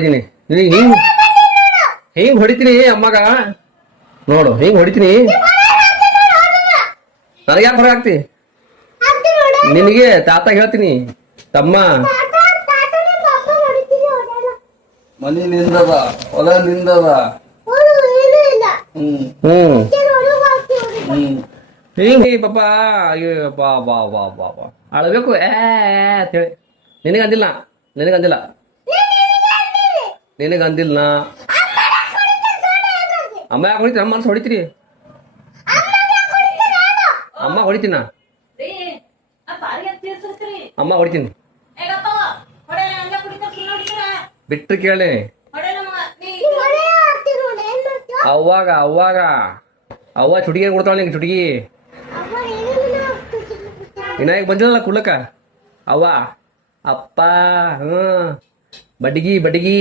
ಇದೀನಿ ನಿನಗೆ ಹಿಂಗ್ ಹೊಡಿತೀನಿ ಅಮ್ಮಗ ನೋಡು ಹಿಂಗ್ ಹೊಡಿತೀನಿ. ನನಗೆ ಯಾಕೆ ಹೊರ ಹಾಕ್ತಿ? ನಿನಗೆ ತಾತ ಹೇಳ್ತೀನಿ ತಮ್ಮ. ಮನಿ ನಿಂದದ, ಹೊಲ ನಿಂದದ. ಹಿಂಗೆ ಪಾಪ ಬಾ ಬಾ ಬಾ ಬಾ ಬಾ ಅಳಬೇಕು ಅಂತೇಳಿ ನಿನಗಂದಿಲ್ಲ ನಿನಗಂದಿಲ್ಲ ನಿನಗಂದಿಲ್ಲ. ಅಮ್ಮ ಯಾಕೆ ಹೊಡಿತೀನಿ? ಅಮ್ಮ ಅನ್ಸ ಹೊಡಿತೀರಿ? ಅಮ್ಮ ಹೊಡಿತೀನ? ಅಮ್ಮ ಹೊಡಿತೀನಿ ಬಿಟ್ರೆ ಕೇಳಿ. ಅವಾಗ ಅವಾಗ ಅವ್ವ ಚುಟಿಗೆ ಕೊಡ್ತಾಳ ನಿಂಗೆ ಚುಟಿಗಿ. ಇನ್ನಾಗ ಬಂದಿಲ್ಲ ಕುಡ್ಲಕ್ಕ ಅವ್ವ ಅಪ್ಪ. ಬಡ್ಗಿ ಬಡ್ಗಿ